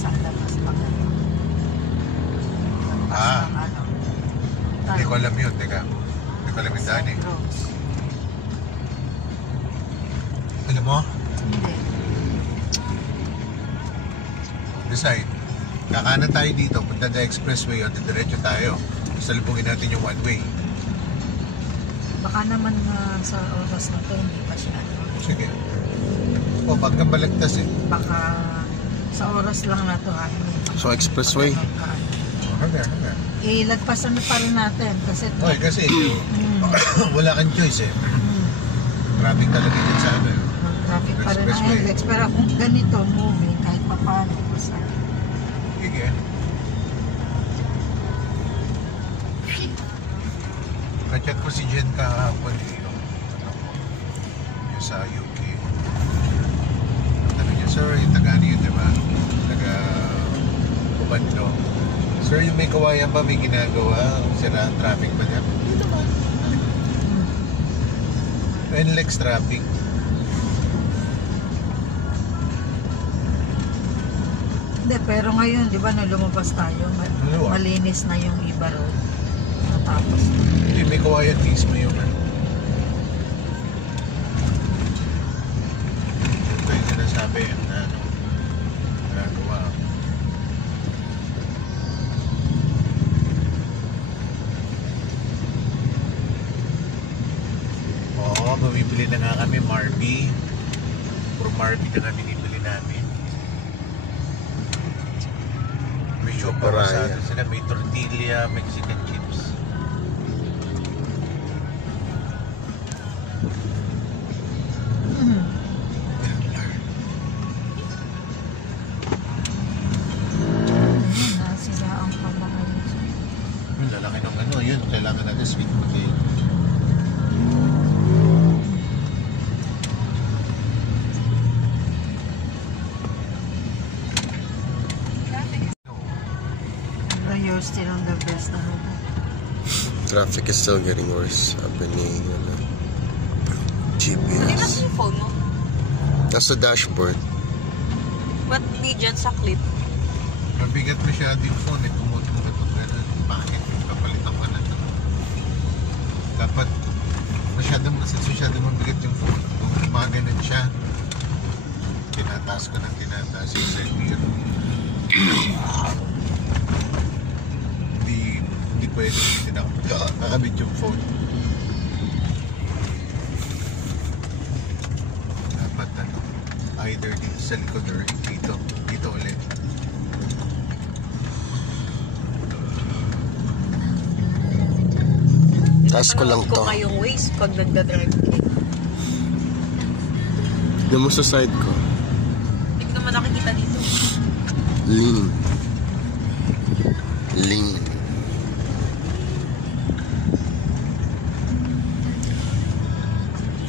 nasa labas pa kayo. Hindi ko alam yun, teka. Hindi ko alam yung daan eh. Alam mo? Hindi. Decide. Kakanan tayo dito, punta na expressway at diretso tayo. Salubungin natin yung one way. Baka naman sa oras na to, hindi pa siya. Sige. O, pagka balagtas eh. Baka sa oras lang na to. So, expressway? Hanggang. Ilagpasan na pa rin natin. Kasi wala kang choice eh. Traffic talaga din sa ano. Traffic pa rin ang index. Pero kung ganito, movie, kahit pa paano. Sige. Kachat ko si Jen kahapon yung sa UK. Tanong niya, sir, yung taga niyo, diba? Taga Bubando. Sir, yung may kawayan ba may ginagawa? Sira ang traffic ba niya? Dito ba? NLEX traffic. Hindi, pero ngayon, di ba, nung lumabas tayo, malinis na yung iba road. Natapos. Hindi, may kawayan mismo yung ito yung sinasabi na nagawa. Oo, bumibili na nga kami Marby. Puro Marby na kami binibili namin. May chocorosado sila, may tortilla, Mexican chips. Sila ang pamakain. Lalaki ng ano, yun, kailangan natin sweet potato. You're still on the best na. Traffic is still getting worse. Happening GPS. Hindi nasa yung phone mo? Nasa dashboard. Ba't di dyan sa clip? Mabigat masyado yung phone eh. Tumutulog ito. Bakit? Papalitan ka na ito. Dapat masyado mabigat yung phone. Kung maganan siya, tinataas ko ng tinataas yung centimeter. Hindi pwede nakabit yung phone. Dapat either dito sa likod or dito ulit. Taas ko lang to. Ko kayong ways pag nagdadrive kayo. Tignan mo sa side ko. Hindi ko naman nakikita dito. Lean.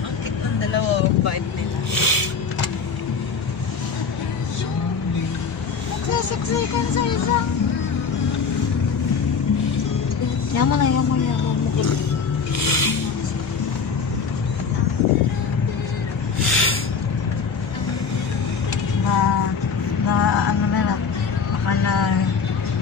Ang cute ng dalawa vibe nila. Nagsasiksay ka sa isang. Yaman mo. Ano na lang. Baka na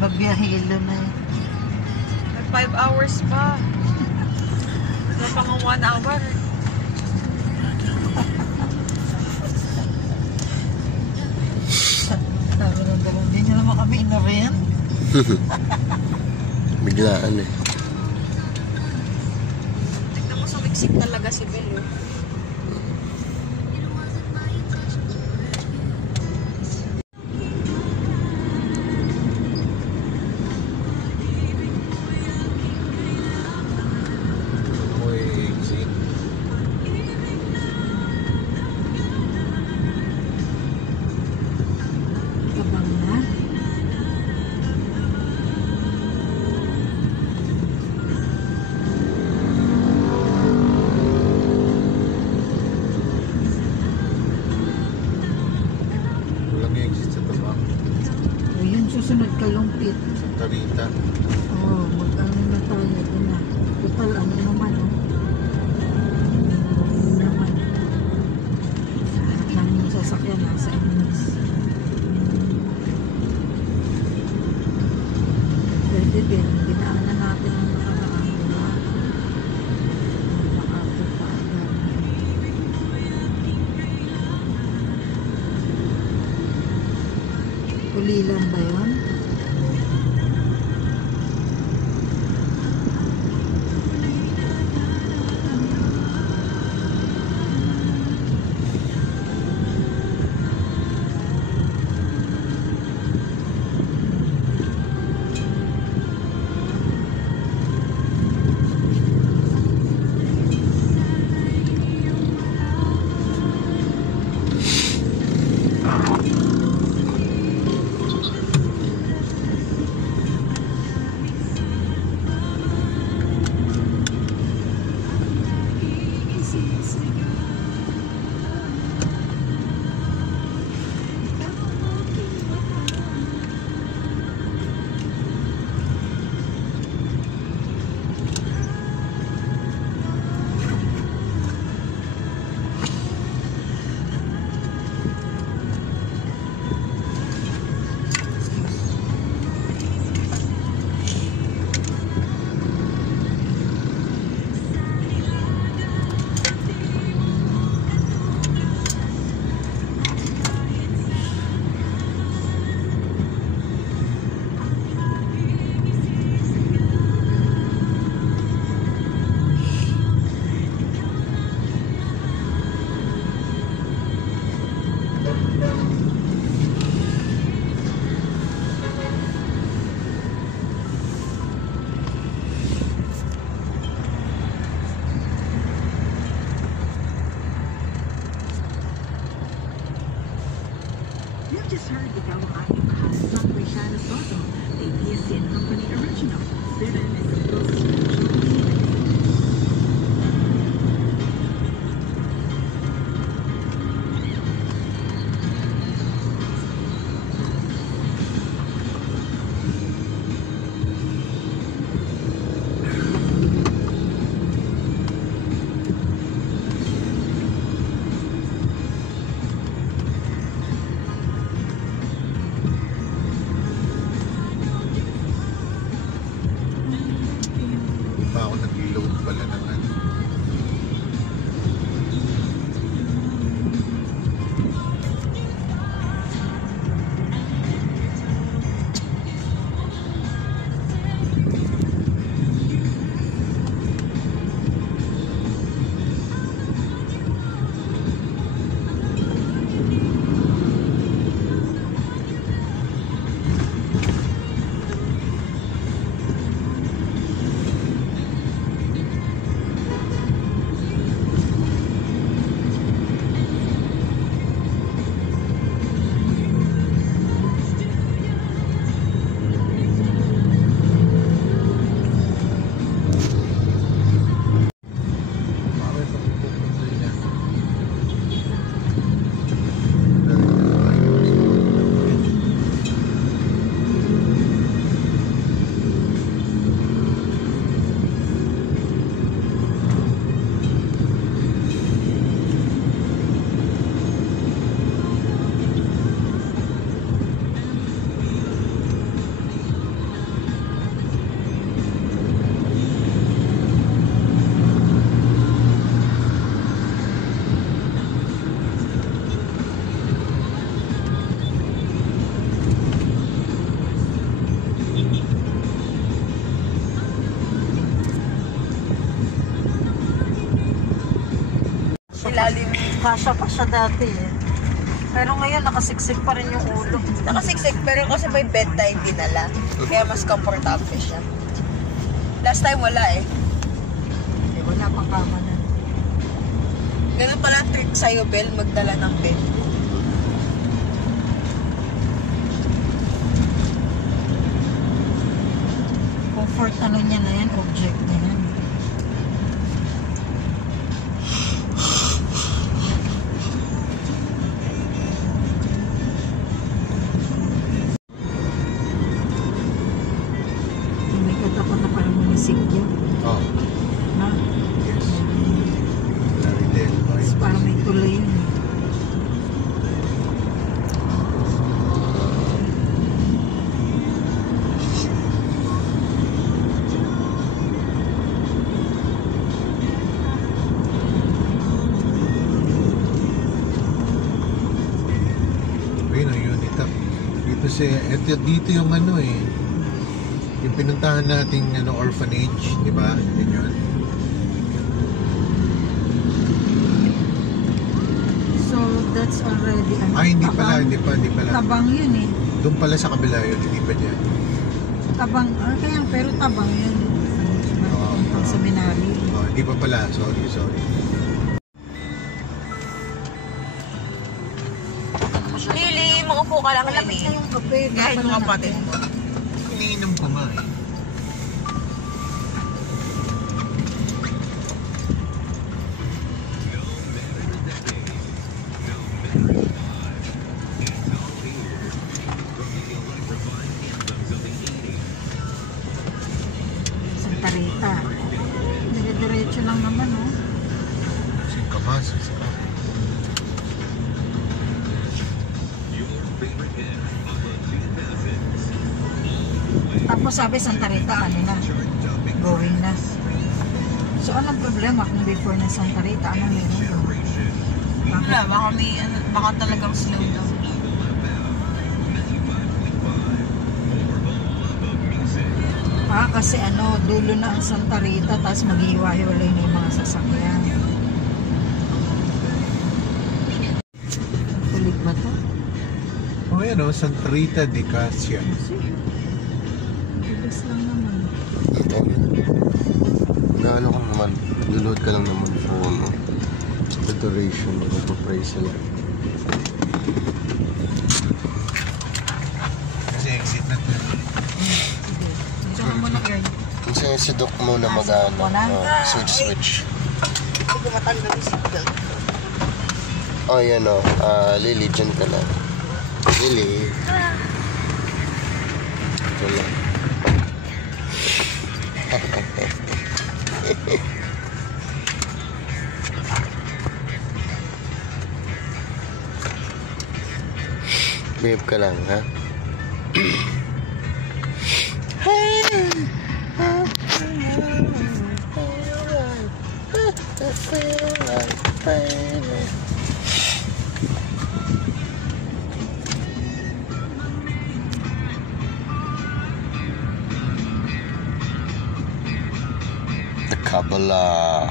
babiyahilo na yun. 5 hours pa. Wala pa nga 1 hour. Sabi ng dalawang, hindi nyo naman kami inarin. Biglaan eh. Tignan mo sumiksik talaga si Bill. Susunod Kalumpit. Santa Rita. Oo, mag-ano na tayo. Ito na. Total, ano naman, naman. Lahat ng sasakyan nasa English. Hindi din, dinaanan natin ang nakaraan na Makati pa agad. Kulilan ba yun? You've just heard the Kawaii Mahal song by Shana Soto, the ESN Company original. Written and composed by Joe. Pa ako nag-load pala ng ano. Ilalim. Kasya pa siya dati eh. Pero ngayon nakasiksik pa rin yung ulo. Nakasiksik, pero kasi may bedtime dinala. Kaya mas komportable siya. Last time wala eh. Eh, wala pang kama na. Ganun pala ang trick sa'yo, Bel, magdala ng bed. Comfort ano niya na yan, object na yan. May katapat na parang munisipyo. Oh, Na? yes. Laridel. Tapos parang may tulay yun. Kasi dito yung ano eh. Yung pinuntahan nating orphanage, di ba? Yun yun. So, that's already Hindi pala. Tabang yun eh. Doon pala sa kabila yun, hindi pa dyan. Tabang, kaya pero tabang yun. Ang seminary. Hindi pa pala. Sorry. Lily, maupo ka lang, Malapit Lily. na yung kape. Kahit mga kapatid mo. Iniinom ko nga eh. Santa Rita. Dire-diretso lang naman, oh. Singkamas. Tapos sabi Santa Rita, ano na, going na. So, anong problema kung before na Santa Rita? Anong meron doon? Wala, baka talagang slow down. Kasi dulo na ang Santa Rita, tapos mag-iiwa-hiwalay na yung mga sasakyan. Kulit ba to? Yan o, Santa Rita de Casia. Bilis lang naman. Ito. Naano ka naman. Lulod ka lang naman for the duration. Magpapraise sila. Kasi exit na to. Diyan mo na earn. Kasi si Doc muna mag-ano. Switch. Hindi ko matanggal yung seatbelt. Yan o. Lily, dyan ka na. Lily. Wala. Babe ka lang, ha? The Kabbalah.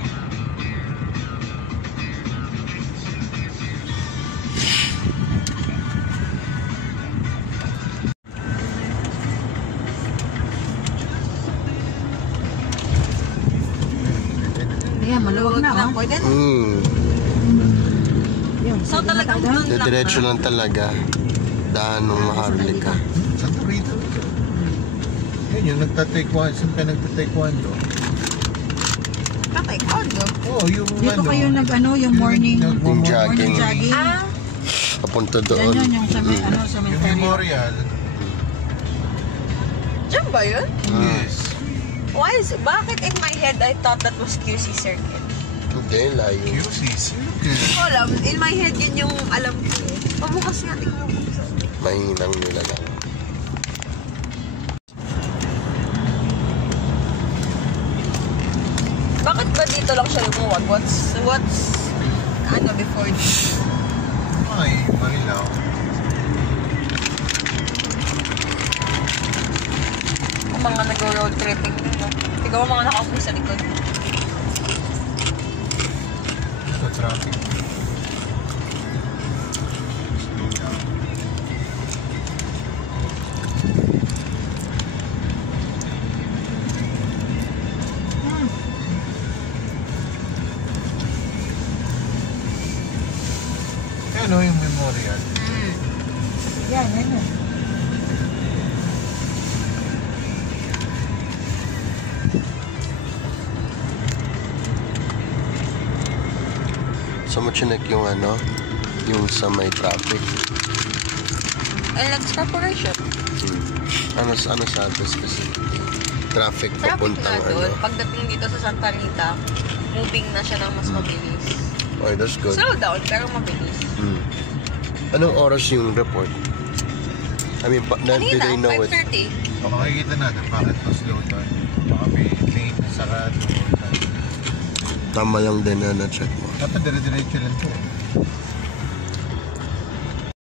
Ayan, maluwag na, oh. Pwede na. Yun, So sige na talagang tayo. doon lang. Diretso lang talaga. Daan ng Maharlika. Santa Rita. Yan yung nagta-taekwondo. Saan ka nagta-taekwondo? Taekwondo. Yung Dito kayo yung morning Yung jogging. jogging. Papunta Yan doon. yun, yung sa may, Yung cemetery. memorial. Diyan ba yun? Yes. Bakit in my head I thought that was QC Circuit? Hindi, layo. QC's. Wala, in my head yun yung alam ko eh. Pabukas nga, tingnan mo buksan. Mahinang nila lang. Bakit ba dito lang siya lumuwag? What's before this? Ay, marilaw. Ang mga nag-road tripping din, no? Tignan mo mga nakaupo sa likod. Sa traffic. Yung memorial. Yan, yan yun. So, machinek yung yung sa may traffic. LX Corporation. Ano sa address kasi? Traffic Traffic papuntang na doon. Pagdating dito sa Santa Rita, moving na siya ng mas mabilis. Okay, that's good. Slow down, pero mabilis. Anong oras yung report? I mean, do they know it? 5:30. Makikita natin bakit mas slow doon. Baka may lane na sarado. Tama lang din na na-check mo. Dapat dire-diretso lang to.